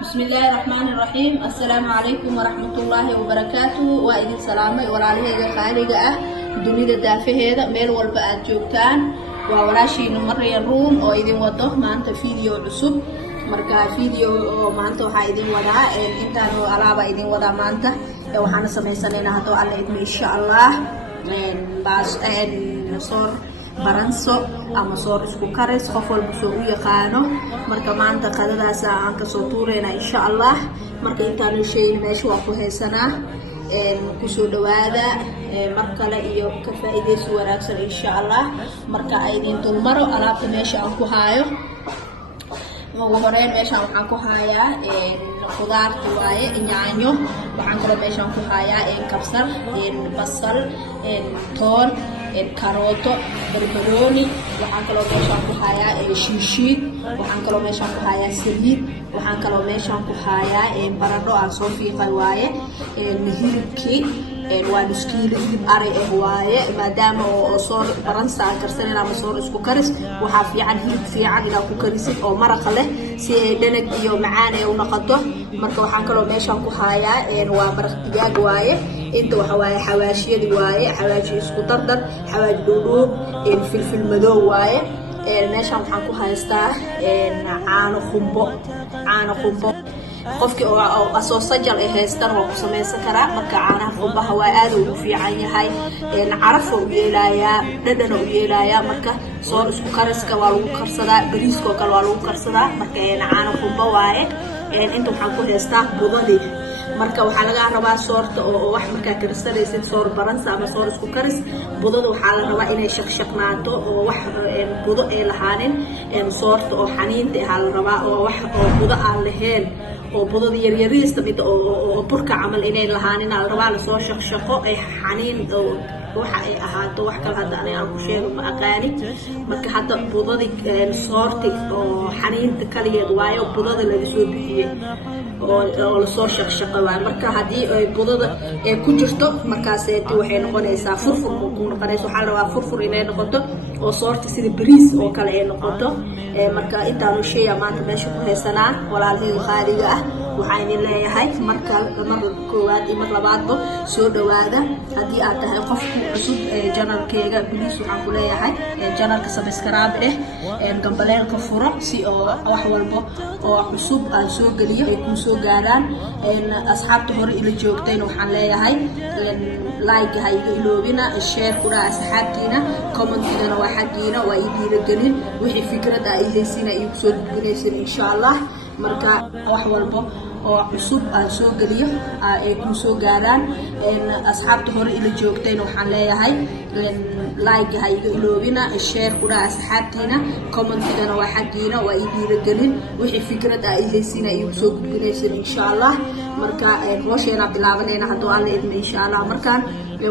بسم الله الرحمن الرحيم. السلام عليكم ورحمة الله وبركاته. وإذن سلامي ولالهيga qaaliga ah dunida daafaheeda meel walba aad joogtaan waa walaashiina Maryam Room oo idin wado maanta video cusub. marka video maanta waxa idin wadaa intaan oo alaaba idin wadaa maanta waxaan sameysanaynaa hadoo alla idin insha Allah baas soor baranso ama soor isku karis qof walba soo u yaqaano. marka maanta qadadaas aan ka soo tuureena insha Allah. marka intaan sheeyna meesha waa ku heesanaa ku soo dhawaada mar kale iyo ka faa'iideysi wanaagsan insha Allah. marka ay idin dulmaro alaabta meesha aan ku haayo ugu horeen meeshaan waxaan ku hayaa khudaarta waaye yaanyo, waxaan kaloo meeshaan ku hayaa kabsar, basal, toon, karooto, barbarooni, waxaan kaloo meeshaan ku hayaa shiishiid, waxaan kaloo meeshaan ku hayaa saliid, waxaan kaloo meeshaan ku hayaa baradho aan soo fiiqay waaye hilibkii waa nuskiilo hilib ari waaye maadaama oo soor baransa karsanayna ama soor isku karis waxaa fiican hilib fiican inaad ku karisid oo maraq leh si ay dhanag iyo macaan ay u noqoto. marka waxaan kaloo meeshaan ku hayaa waa maraq digaag waaye inta waxa waaye xawaashiyadi waaye xawaashi isku dardar xawaash dhuudhuub filfil madow waaye meeshaan waxaan ku haystaa caano khumbo qofkii oo asoo sajal ay haystaan waa ku samaysan karaa. marka caanaha khumbaha waa aad u fiican yahay caraf u yeelayaa dhadhan u yeelayaa. marka soor isku kariska waa lagu karsadaa bariiska kale waa lagu karsadaa. marka caano khumbo waaye inta waxaan ku haystaa budadii. marka waxaa laga rabaa soorta oo wax markaa karsanaysid soor baransa ama soor isku karis budada waxaa la rabaa inay shaqshaqnaato oo wax budo ay lahaanin soorta oo xaniinta ah la rabaa oo wax oo budo aan lahayn oo budada yaryariista mid oo burka camal inay lahaanin la rabaa la soo shaqshaqo ay xaniin oo waxa ay ahaato wax kale hadda aan ku sheego ma aqaani. marka hadda budadii soorti oo xaniinta kaliyeed waayo budada laga soo bixiyay oo la soo shaqshaqay waayo. marka hadii ay budada ay ku jirto markaas waxay noqonaysaa furfur ku noqonayso. waxaa la rabaa furfur inay noqoto oo soorti sida bariis oo kale ay noqoto. marka intaan shay maanta meesha ku haysanaa walaalahayga qaaliga ah waxaan idin leeyahay marka mar koowaad iyo mar labaadba soo dhawaada. hadii aad tahay qof cusub channelkayga please waxaan ku leeyahay channelka subscribe gambaleelka furo si oo wax walba oo cusub aan soo geliyo ay ku soo gaaraan. asxaabta hore ila joogtayna waxaan leeyahay like ha iga iloobina, share kuna asxaabtiina, comment-gana waa xaqiina waa ii dhiirigelin wixii fikrad ah ay haysiina igu soo gudbinaysan insha Allah. marka wax walba oo cusub aan soo geliyo ay ku soo gaaraan. asxaabta hore ila joogtayna waxaan leeyahay like ha iga iloobina, share kuna asxaabtiina, comment-gana waa xaqiina waa ii dhiirigelin wixii fikrad ah ay haysiina igu soo gudbinaysan insha Allah. marka hooshayna bilaabanayna hadoo alla idin insha Allah. markaan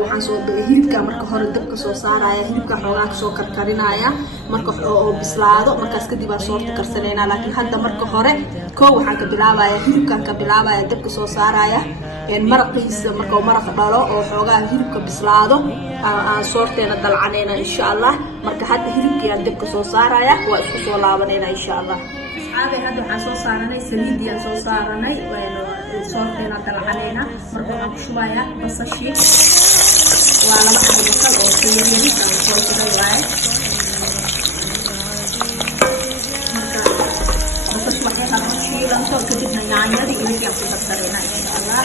waxaan soo hilibka marka hore dabka soo saaraya hilibka xoogaa soo karkarinaya marka oo bislaado markaas kadib aan soorta karsanayna. laakiin hadda marka hore waxaan ka bilaabayaa hilibkan ka bilaabaya dabka soo saaraya maraqiisa marka maraq dhalo oo xoogaa hilibka bislaado aan soorteena dalcanayna insha Allah. marka hadda hilibkii aan dabka soo saaraya waa isku soo laabanayna insha Allah. asxaabay hadda waxaan soo saaranay saliidiyaan soo saaranay soorteena dalcanayna. marka waxaan ku shubayaa basashii waa laba basal oo yaryar aan soo shubay waaye. kadibna yaanyadii ilaa ku darsanayna insha Allah.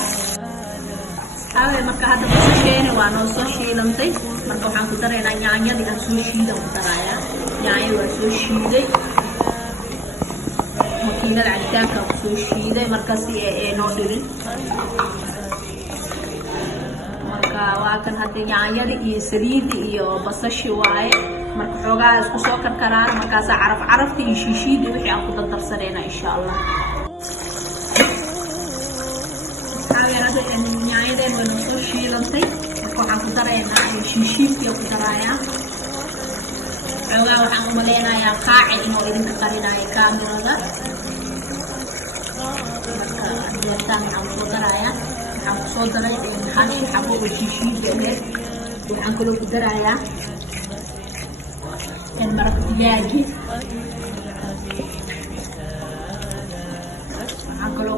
marka hadda basasheena waa noo soo shiilantay. marka waxaan ku daraynaa yaanyadii aan soo shiidan ku darayaa. yaanyada waa soo shiiday makiinada cabitaanka ku soo shiiday marka si ay noo dhirin. marka waa kan hadda yaanyadii iyo saliidii iyo basashii waaye. marka xoogaa isku soo karkaraan markaas carafta iyo shiishiidii wixii aan ku darsanayna insha Allah. yaanyadeen way soo shiilantay. marka waxaan ku daraynaa shiishiidkii ku darayaa. xoogaa waxaan u maleynayaa qaaci inuu idinka qarinayo kaamirada. marka deertaan waxaan soo darayaa waxaan ku soo daray hal xabo oo shiishiid ah. waxaan kaloo ku darayaa maraq digaaji. waxaan kaloo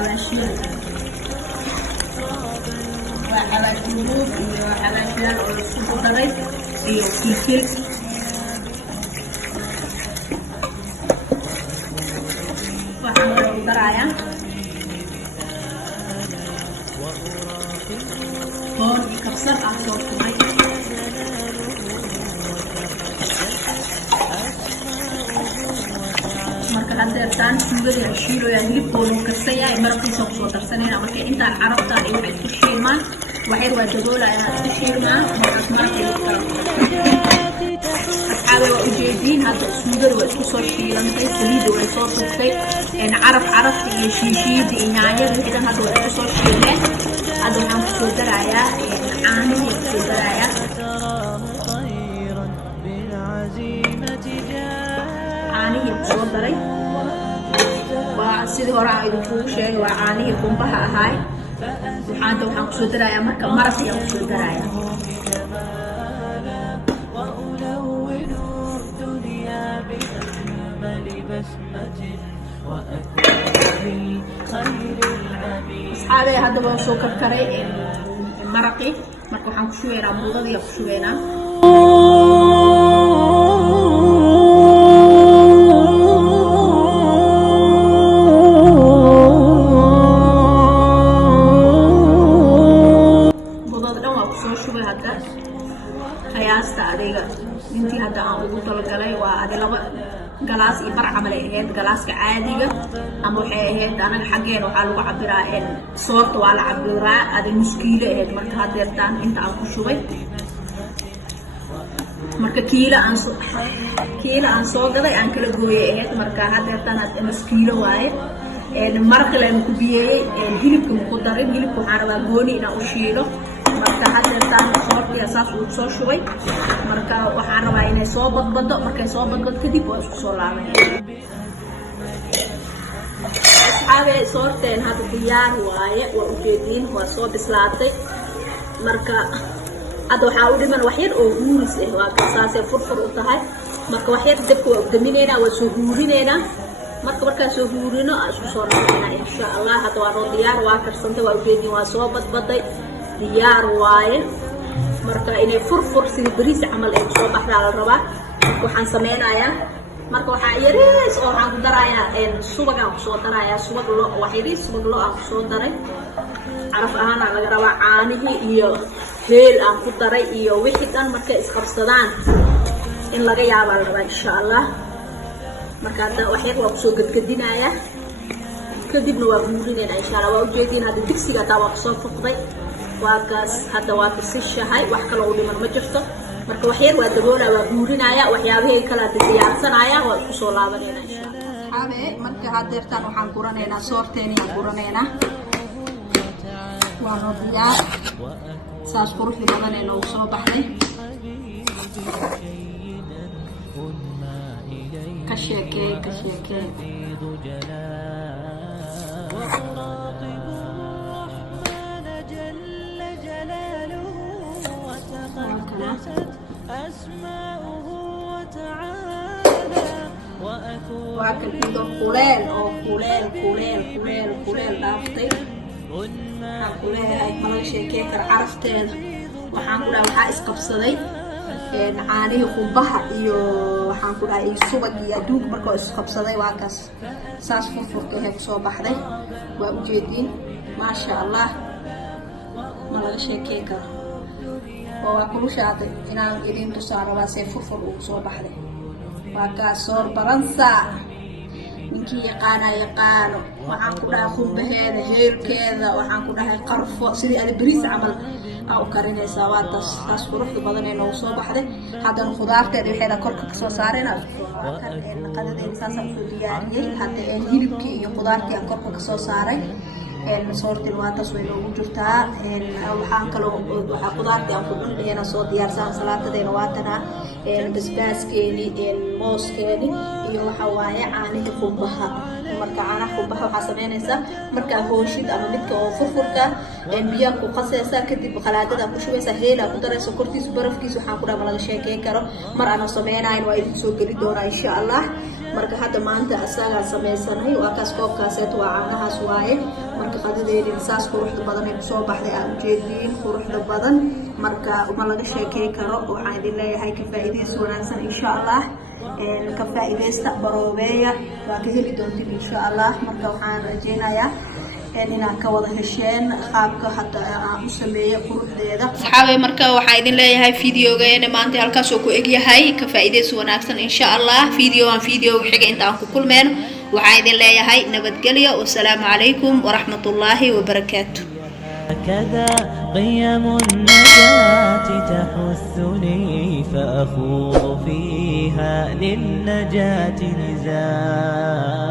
وحواشي وحواشي وحواشي وصدري فلفل وحمر درايا هون كبسر أحصر كمي marka hadeertaan suugada la shiilayo hilibkooda uu karsan yahay marqiisa ku soo darsanayna marka intaan carabta ay waxay isku shiilmaan waxay waa daboolaya isku shiilmaan marka asxaabe waa ujeediin hadda suugada waa isku soo shiilantay saliidda way soo tugtay caraf iyo shiishiida iyo yaanyada wixii dhan hadda waa isku soo shiileen hadda waxaan kusoo darayaa caanihii kusoo darayaa caanihii kusoo daray waa sidii hore aan idinkugu sheegay waa caanihii qumbaha ahaay waxaan kusoo darayaa marka maraq ayaan kusoo darayaa asxaabey hadda waan soo karkaray maraqii marka waxaan ku shubeynaa buudadii aan ku shubeynaa qiyaasta adiga intii hadda aan ugu talagalay waa adi 2 galaas iyo bar camal ay ahayd galaaska caadiga ama waxay ahayd anaga xaggeen waxaa lagu cabiraa soorta waa la cabiraa adi nus kiilo ahayd marka hadeertaan inta aan ku shubay marka kiilo aan soo gaday aan kala gooyay ahayd marka hadeertaan nus kiilo waaye maraq leen ku biyeeyay hilibka ku darin hilibka waxaan rabaa gooni inaan u shiilo marka hadeertaan soortii asaas uu soo shubay marka waxaan rabaa inay soo badbado markay soo badbado kadib waa isku soo laabanayaan asxaabe soorteen hadda diyaar waaye waa ujeediin waa soo bislaatay marka hadda waxaa u dhiman wax yar oo huuris ah waa kasaasay furfur u tahay marka wax yar dabka waa udaminaynaa waa soo huurineynaa markaa soo huurino aan isku soo laabanaa insha allah hadda waa noo diyaar waa karsantay waa ujeediin waa soo badbaday diyaar waaye marka inay furfur sida bariis camal ay soo baxdaa la rabaa marka waxaan sameynayaa marka waxaa yariis oo waxaan ku darayaa subag aan ku soo darayaa subag lo wax yariis subag lo aan ku soo daray caraf ahaan laga rabaa caanihii iyo heel aan ku daray iyo wixii dhan markay isqabsadaan in laga yaabo la rabaa insha allah marka hadda wax yar waa ku soo gadgadinayaa kadibna waa buurinayna insha allah waa ujeediin hadda digsiga taa waa kusoo fuqday waa kaas hadda waa kasishahay wax kale oo dhiman ma jirto marka wax yar waa daboolaa waa buurinaya waxyaabahii kale aad diyaarsanaya waa isku soo laabanayna insha allah asxaabe marka hadeertaan waxaan guranaynaa soorteeni aan guranaynaa waa noo diyaar saas quruxda badanayna uu soo baxday ka sheekee وأكل إيده قليل أو قليل دافتي قليل هاي ملك شيكيك عرفتين وحان كلها وحا اسقبصدي عانيه قنبها iyo waxaan ku dhahay subag iyo aduug markoo isqabsaday waa kaas saas furfurtay ay soo baxday waa u jeedin ma sha Allah ma laga sheekay karo oo ku shaaday inaan idin tusaaro waa say furfur uu soo baxday waa kaas soor baransa ninkii yaqaano waxaan ku dhahay qumbaheeda heerkeeda waxaan ku dhahay qarfo sidii aad bariis camal oo karinaysa waa taas quruxda badan ee noo soo baxday haddana khudaarteeda waxay la korka ka soo saareen qadadeeda saas aan soo diyaariyay hadda hilibkii iyo khudaartii aan korka ka soo saaray soortin waa taas way noogu jirtaa waxaan kaloo waxa khudaartii aan ku dhunayna soo diyaarsan salaatadeena waa tana basbaaskeeni mooskeeni iyo waxa waaye caanaha qumbaha marka caanaha qumbaha waxa sameynaysa marka hooshid ama midka oo furfurka biyo ku qasaysa kadib qalaadada ku shubaysa heela ku daraysa kortiisa barafkiisa waxaan ku dhamaa laga sheekay karo mar aan sameeynayn waa idin soo gali doona insha Allah marka hadda maanta asaga sameeysanay waa kaas koobkaas waa caanahaas waaye qadadeedin saas quruxda badan ee kusoo baxday aad ujeediin quruxda badan marka uma laga sheekay karo waxaan idin leeyahay ka faa'iidaysi wanaagsan insha allah ka faa'iidaysta baroobeeya waa ka heli doontiin insha allah marka waxaan rajaynayaa inaad ka wada hesheen qaabka hadda aan u sameeyay quruxdeeda asxaabe marka waxaan idin leeyahay fiidiyogeena maanta halkaas oo ku eg yahay ka faa'iidaysi wanaagsan insha allah fiidiyo xiga inta aan ku kulmeen waxaan idin leeyahay nabadgelyo wassalaamu calaykum waraxmatullaahi wabarakaatuh كذا قيم النجاة تحثني فأخوض فيها للنجاة نزاع